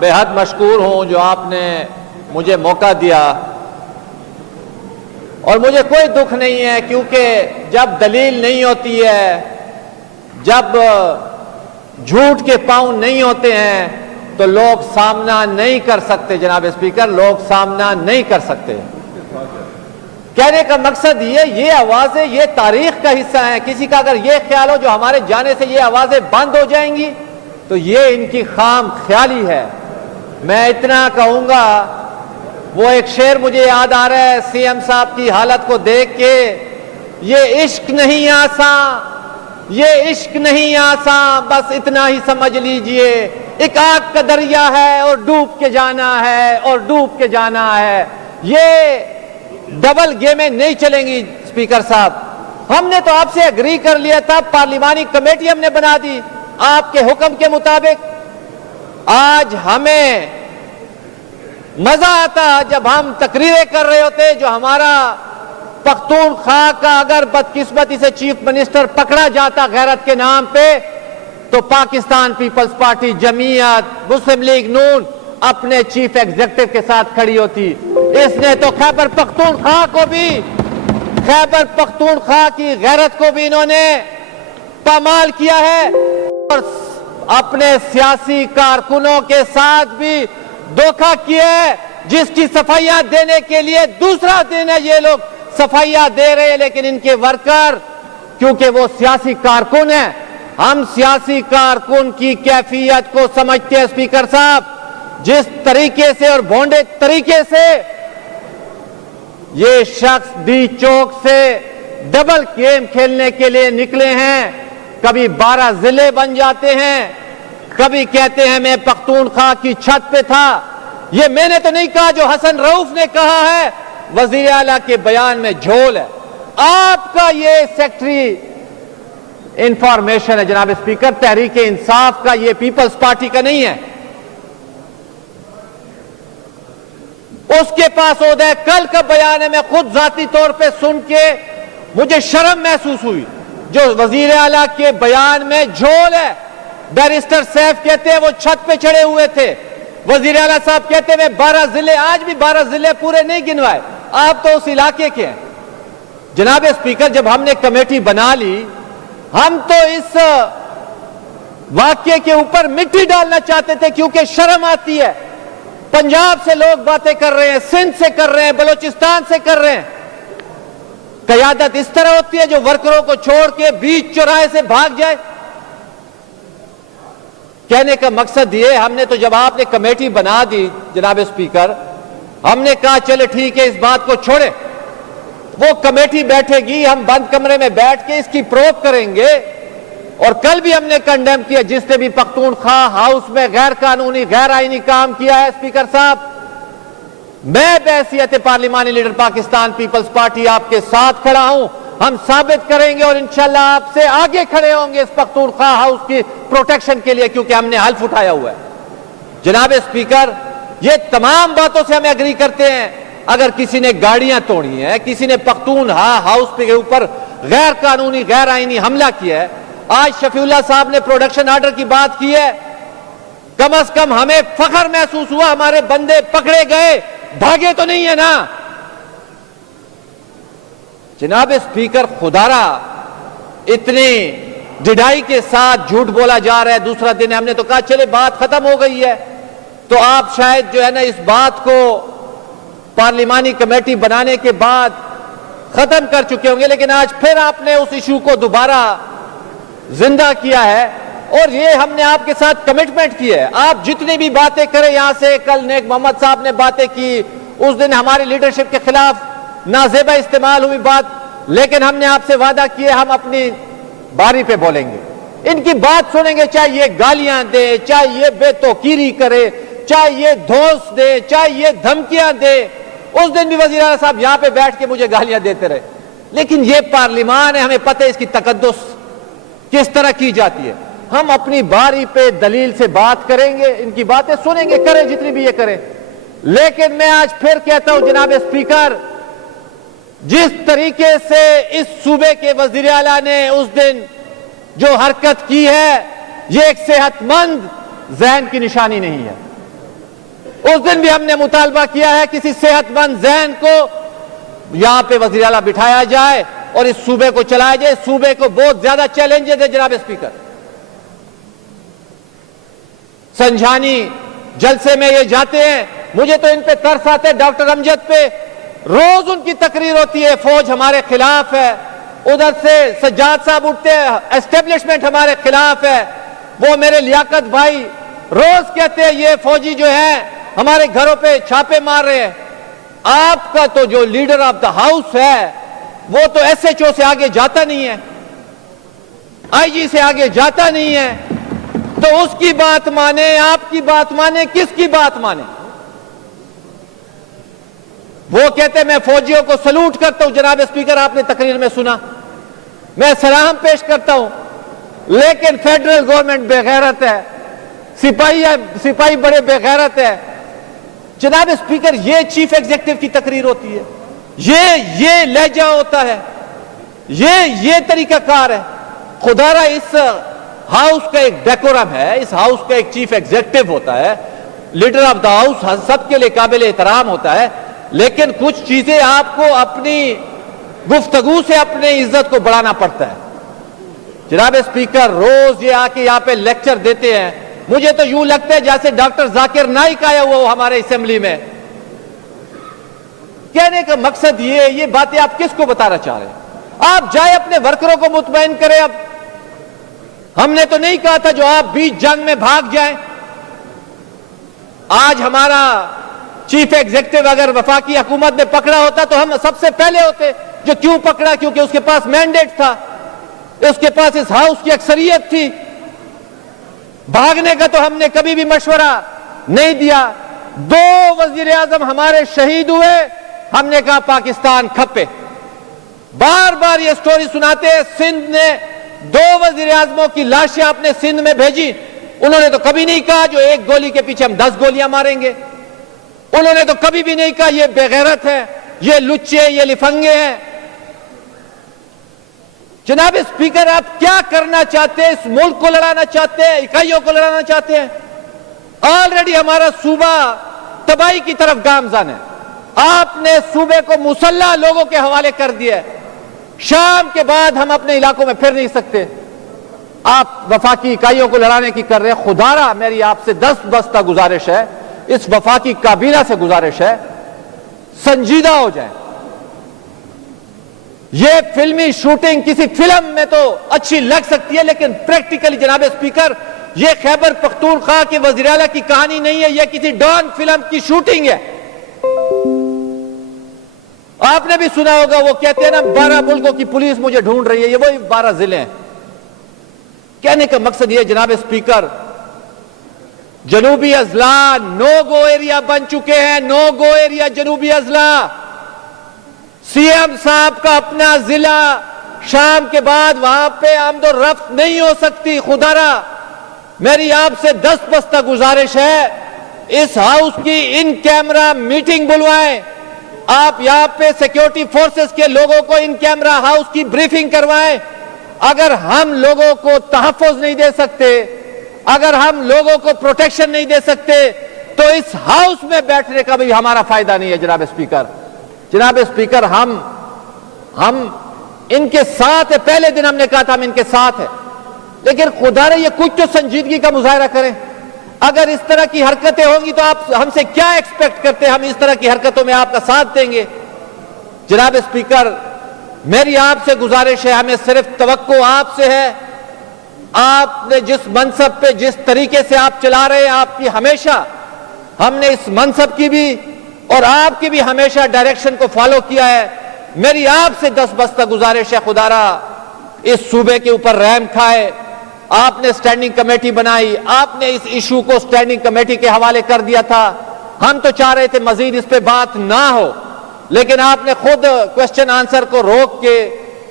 بے حد مشکور ہوں جو آپ نے مجھے موقع دیا، اور مجھے کوئی دکھ نہیں ہے، کیونکہ جب دلیل نہیں ہوتی ہے، جب جھوٹ کے پاؤں نہیں ہوتے ہیں تو لوگ سامنا نہیں کر سکتے۔ جناب اسپیکر، لوگ سامنا نہیں کر سکتے۔ کہنے کا مقصد یہ آوازیں یہ تاریخ کا حصہ ہیں۔ کسی کا اگر یہ خیال ہو جو ہمارے جانے سے یہ آوازیں بند ہو جائیں گی تو یہ ان کی خام خیالی ہے۔ میں اتنا کہوں گا، وہ ایک شعر مجھے یاد آ رہا ہے سی ایم صاحب کی حالت کو دیکھ کے، یہ عشق نہیں آساں، یہ عشق نہیں آساں، بس اتنا ہی سمجھ لیجئے، ایک آگ کا دریا ہے اور ڈوب کے جانا ہے، اور ڈوب کے جانا ہے۔ یہ ڈبل گیمیں نہیں چلیں گی اسپیکر صاحب۔ ہم نے تو آپ سے اگری کر لیا تھا، پارلیمانی کمیٹی ہم نے بنا دی آپ کے حکم کے مطابق۔ آج ہمیں مزہ آتا جب ہم تقریریں کر رہے ہوتے جو ہمارا پختونخوا کا اگر بدقسمتی سے چیف منسٹر پکڑا جاتا غیرت کے نام پہ تو پاکستان پیپلز پارٹی، جمعیت، مسلم لیگ نون اپنے چیف ایگزیکٹو کے ساتھ کھڑی ہوتی۔ اس نے تو خیبر پختونخوا کو بھی، خیبر پختونخوا کی غیرت کو بھی انہوں نے پامال کیا ہے، اور اپنے سیاسی کارکنوں کے ساتھ بھی دھوکہ کیا ہے، جس کی صفائیاں دینے کے لیے دوسرا دن ہے یہ لوگ صفائیاں دے رہے ہیں، لیکن ان کے ورکر کیونکہ وہ سیاسی کارکن ہیں، ہم سیاسی کارکن کی کیفیت کو سمجھتے ہیں اسپیکر صاحب۔ جس طریقے سے اور بھونڈے طریقے سے یہ شخص ڈی چوک سے ڈبل گیم کھیلنے کے لیے نکلے ہیں، کبھی 12 ضلع بن جاتے ہیں، کبھی کہتے ہیں میں پختونخوا کی چھت پہ تھا۔ یہ میں نے تو نہیں کہا، جو حسن رؤف نے کہا ہے، وزیر اعلیٰ کے بیان میں جھول ہے۔ آپ کا یہ سیکٹری انفارمیشن ہے جناب اسپیکر، تحریک انصاف کا، یہ پیپلز پارٹی کا نہیں ہے۔ اس کے پاس عہدہ ہے۔ کل کا بیان ہے، میں خود ذاتی طور پہ سن کے مجھے شرم محسوس ہوئی، جو وزیر اعلیٰ کے بیان میں جھول ہے۔ بیرسٹر سیف کہتے ہیں وہ چھت پہ چڑھے ہوئے تھے، وزیر اعلیٰ صاحب کہتے ہیں میں 12 ضلع، آج بھی 12 ضلع پورے نہیں گنوائے، آپ تو اس علاقے کے ہیں۔ جناب اسپیکر، جب ہم نے کمیٹی بنا لی، ہم تو اس واقعے کے اوپر مٹی ڈالنا چاہتے تھے، کیونکہ شرم آتی ہے۔ پنجاب سے لوگ باتیں کر رہے ہیں، سندھ سے کر رہے ہیں، بلوچستان سے کر رہے ہیں۔ قیادت اس طرح ہوتی ہے جو ورکروں کو چھوڑ کے بیچ چوراہے سے بھاگ جائے۔ کہنے کا مقصد یہ، ہم نے تو جب آپ نے کمیٹی بنا دی جناب اسپیکر، ہم نے کہا چلے ٹھیک ہے اس بات کو چھوڑے، وہ کمیٹی بیٹھے گی، ہم بند کمرے میں بیٹھ کے اس کی پروب کریں گے۔ اور کل بھی ہم نے کنڈیم کیا جس نے بھی پختونخوا ہاؤس میں غیر قانونی غیر آئینی کام کیا ہے۔ اسپیکر صاحب، میں بحیثیت پارلیمانی لیڈر پاکستان پیپلز پارٹی آپ کے ساتھ کھڑا ہوں، ہم ثابت کریں گے اور انشاءاللہ آپ سے آگے کھڑے ہوں گے اس پختونخوا ہاؤس کی پروٹیکشن کے لیے، کیونکہ ہم نے حلف اٹھایا ہوا ہے۔ جناب اسپیکر، یہ تمام باتوں سے ہم ایگری کرتے ہیں۔ اگر کسی نے گاڑیاں توڑی ہیں، کسی نے پختونخوا ہاؤس کے اوپر غیر قانونی غیر آئینی حملہ کیا ہے، آج شفیع اللہ صاحب نے پروڈکشن آرڈر کی بات کی ہے، کم از کم ہمیں فخر محسوس ہوا، ہمارے بندے پکڑے گئے، بھاگے تو نہیں ہے نا۔ جناب اسپیکر، خدارا اتنی ڈھائی کے ساتھ جھوٹ بولا جا رہا ہے۔ دوسرا دن ہم نے تو کہا چلے بات ختم ہو گئی ہے، تو آپ شاید جو ہے نا اس بات کو پارلیمانی کمیٹی بنانے کے بعد ختم کر چکے ہوں گے، لیکن آج پھر آپ نے اس ایشو کو دوبارہ زندہ کیا ہے، اور یہ ہم نے آپ کے ساتھ کمٹمنٹ کی ہے۔ آپ جتنی بھی باتیں کریں یہاں سے، کل نیک محمد صاحب نے باتیں کی، اس دن ہماری لیڈرشپ کے خلاف نازیبہ استعمال ہوئی بات، لیکن ہم نے آپ سے وعدہ کیا ہم اپنی باری پہ بولیں گے، ان کی بات سنیں گے، چاہے یہ گالیاں دے، چاہے یہ بے توقیری کرے، چاہے یہ دھوس دے، چاہے یہ دھمکیاں دے۔ اس دن بھی وزیر اعلیٰ صاحب یہاں پہ بیٹھ کے مجھے گالیاں دیتے رہے، لیکن یہ پارلیمان ہے، ہمیں پتہ ہے اس کی تقدس کس طرح کی جاتی ہے۔ ہم اپنی باری پہ دلیل سے بات کریں گے، ان کی باتیں سنیں گے، کریں جتنی بھی یہ کریں۔ لیکن میں آج پھر کہتا ہوں جناب اسپیکر، جس طریقے سے اس صوبے کے وزیر اعلیٰ نے اس دن جو حرکت کی ہے، یہ ایک صحت مند ذہن کی نشانی نہیں ہے۔ اس دن بھی ہم نے مطالبہ کیا ہے کسی صحت مند ذہن کو یہاں پہ وزیر اعلیٰ بٹھایا جائے اور اس صوبے کو چلایا جائے. اس صوبے کو بہت زیادہ چیلنجز ہے جناب اسپیکر. سنجھانی جلسے میں یہ جاتے ہیں, مجھے تو ان پہ ترس آتا ہے. ڈاکٹر امجد پہ روز ان کی تقریر ہوتی ہے, فوج ہمارے خلاف ہے. ادھر سے سجاد صاحب اٹھتے ہیں, اسٹیبلشمنٹ ہمارے خلاف ہے. وہ میرے لیاقت بھائی روز کہتے ہیں یہ فوجی جو ہیں ہمارے گھروں پہ چھاپے مار رہے ہیں. آپ کا تو جو لیڈر آف دا ہاؤس ہے وہ تو ایس ایچ او سے آگے جاتا نہیں ہے, آئی جی سے آگے جاتا نہیں ہے. تو اس کی بات مانے, آپ کی بات مانے, کس کی بات مانے؟ وہ کہتے ہیں میں فوجیوں کو سلوٹ کرتا ہوں. جناب اسپیکر آپ نے تقریر میں سنا, میں سلام پیش کرتا ہوں, لیکن فیڈرل گورنمنٹ بے غیرت ہے, سپاہی بڑے بے غیرت ہے. جناب اسپیکر یہ چیف ایگزیکٹو کی تقریر ہوتی ہے, یہ لہجہ ہوتا ہے, یہ طریقہ کار ہے. خدا را اس ہاؤس کا ایک ڈیکورم ہے, اس ہاؤس کا ایک چیف ایگزیکٹو ہوتا ہے, لیڈر آف دا ہاؤس سب کے لیے قابل احترام ہوتا ہے, لیکن کچھ چیزیں آپ کو اپنی گفتگو سے اپنے عزت کو بڑھانا پڑتا ہے. جناب اسپیکر روز یہ آ کے یہاں پہ لیکچر دیتے ہیں, مجھے تو یوں لگتا ہے جیسے ڈاکٹر ذاکر نائک آیا ہوا وہ ہمارے اسمبلی میں. کہنے کا مقصد یہ باتیں آپ کس کو بتانا چاہ رہے ہیں؟ آپ جائے اپنے ورکروں کو مطمئن کریں. اب ہم نے تو نہیں کہا تھا جو آپ بیچ جنگ میں بھاگ جائیں. آج ہمارا چیف ایگزیکٹو اگر وفاقی حکومت میں پکڑا ہوتا تو ہم سب سے پہلے ہوتے. جو کیوں پکڑا؟ کیونکہ اس کے پاس مینڈیٹ تھا, اس کے پاس اس ہاؤس کی اکثریت تھی. بھاگنے کا تو ہم نے کبھی بھی مشورہ نہیں دیا. 2 وزیر اعظم ہمارے شہید ہوئے, ہم نے کہا پاکستان کھپے. بار بار یہ سٹوری سناتے ہیں, سندھ نے 2 وزیر اعظموں کی لاشیں اپنے سندھ میں بھیجی. انہوں نے تو کبھی نہیں کہا جو ایک گولی کے پیچھے ہم 10 گولیاں ماریں گے. انہوں نے تو کبھی بھی نہیں کہا یہ بے غیرت ہے, یہ لچے, یہ لفنگے ہیں. جناب اسپیکر آپ کیا کرنا چاہتے ہیں؟ اس ملک کو لڑانا چاہتے ہیں, اکائیوں کو لڑانا چاہتے ہیں؟ آلریڈی ہمارا صوبہ تباہی کی طرف گامزن ہے. آپ نے صوبے کو مسلح لوگوں کے حوالے کر دیا ہے. شام کے بعد ہم اپنے علاقوں میں پھر نہیں سکتے. آپ وفاقی اکائیوں کو لڑانے کی کر رہے ہیں. خدا را میری آپ سے 10 بستہ گزارش ہے, اس وفاقی کابینہ سے گزارش ہے, سنجیدہ ہو جائیں. یہ فلمی شوٹنگ کسی فلم میں تو اچھی لگ سکتی ہے, لیکن پریکٹیکلی جناب اسپیکر یہ خیبر پختونخوا کے وزیر اعلیٰ کی کہانی نہیں ہے, یہ کسی ڈان فلم کی شوٹنگ ہے. آپ نے بھی سنا ہوگا وہ کہتے ہیں نا 12 ملکوں کی پولیس مجھے ڈھونڈ رہی ہے, یہ وہی 12 ضلع ہیں. کہنے کا مقصد یہ جناب اسپیکر, جنوبی اضلاع نو گو ایریا بن چکے ہیں. نو گو ایریا جنوبی اضلاع. سی ایم صاحب کا اپنا ضلع, شام کے بعد وہاں پہ آمد و رفت نہیں ہو سکتی. خدا را میری آپ سے 10 بستہ گزارش ہے, اس ہاؤس کی ان کیمرہ میٹنگ بلوائیں. آپ یہاں پہ سیکیورٹی فورسز کے لوگوں کو ان کیمرہ ہاؤس کی بریفنگ کروائیں. اگر ہم لوگوں کو تحفظ نہیں دے سکتے, اگر ہم لوگوں کو پروٹیکشن نہیں دے سکتے, تو اس ہاؤس میں بیٹھنے کا بھی ہمارا فائدہ نہیں ہے. جناب اسپیکر, جناب اسپیکر ہم ان کے ساتھ ہے. پہلے دن ہم نے کہا تھا ہم ان کے ساتھ ہیں, لیکن خدا نے یہ کچھ تو سنجیدگی کا مظاہرہ کریں. اگر اس طرح کی حرکتیں ہوں گی تو آپ ہم سے کیا ایکسپیکٹ کرتے ہیں؟ ہم اس طرح کی حرکتوں میں آپ کا ساتھ دیں گے؟ جناب اسپیکر میری آپ سے گزارش ہے, ہمیں صرف توقع آپ سے ہے. آپ نے جس منصب پہ جس طریقے سے آپ چلا رہے ہیں, آپ کی ہمیشہ ہم نے اس منصب کی بھی اور آپ کی بھی ہمیشہ ڈائریکشن کو فالو کیا ہے. میری آپ سے 10 بستہ گزارش ہے, خدا را اس صوبے کے اوپر رحم کھائے. آپ نے سٹینڈنگ کمیٹی بنائی, آپ نے اس ایشو کو سٹینڈنگ کمیٹی کے حوالے کر دیا تھا. ہم تو چاہ رہے تھے مزید اس پہ بات نہ ہو, لیکن آپ نے خود کوشچن آنسر کو روک کے,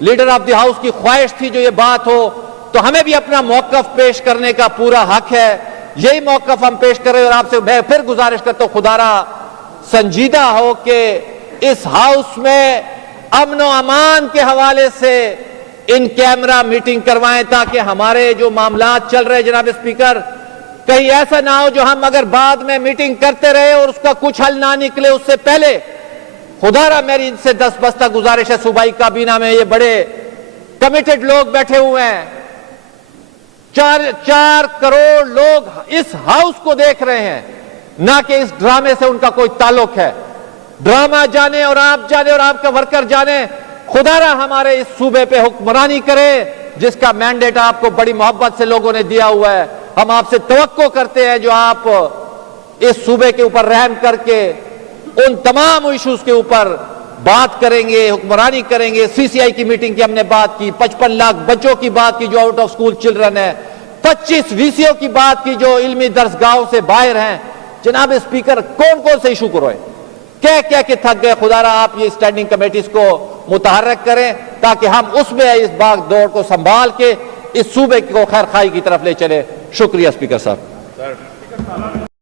لیڈر آف دی ہاؤس کی خواہش تھی جو یہ بات ہو, تو ہمیں بھی اپنا موقف پیش کرنے کا پورا حق ہے. یہی موقف ہم پیش کر رہے ہیں, اور آپ سے میں پھر گزارش کرتا ہوں خدا را سنجیدہ ہو کہ اس ہاؤس میں امن و امان کے حوالے سے ان کیمرہ میٹنگ کروائیں, تاکہ ہمارے جو معاملات چل رہے جناب اسپیکر کہیں ایسا نہ ہو جو ہم اگر بعد میں میٹنگ کرتے رہے اور اس کا کچھ حل نہ نکلے اس سے پہلے. خدا را میری ان سے دستبستہ گزارش ہے، صوبائی کابینہ میں یہ بڑے کمیٹڈ لوگ بیٹھے ہوئے ہیں، 4 کروڑ لوگ اس ہاؤس کو دیکھ رہے ہیں، نہ کہ اس ڈرامے سے ان کا کوئی تعلق ہے. ڈرامہ جانے اور آپ جانے اور آپ کا ورکر جانے. خدا را ہمارے اس صوبے پہ حکمرانی کرے جس کا مینڈیٹ آپ کو بڑی محبت سے لوگوں نے دیا ہوا ہے. ہم آپ سے توقع کرتے ہیں جو آپ اس صوبے کے اوپر رحم کر کے ان تمام ایشوز کے اوپر بات کریں گے، حکمرانی کریں گے. سی سی آئی کی میٹنگ کی ہم نے بات کی، 55 لاکھ بچوں کی بات کی جو آؤٹ آف سکول چلڈرن ہیں، 25 وی کی بات کی جو علمی درسگاہوں سے باہر ہیں. جناب اسپیکر، کون کون سے ایشو کو روئے، کہہ کے تھک گئے. خدا را آپ یہ اسٹینڈنگ کمیٹیز کو متحرک کریں تاکہ ہم اس میں اس بھاگ دوڑ کو سنبھال کے اس صوبے کو خیر خواہی کی طرف لے چلے. شکریہ اسپیکر صاحب.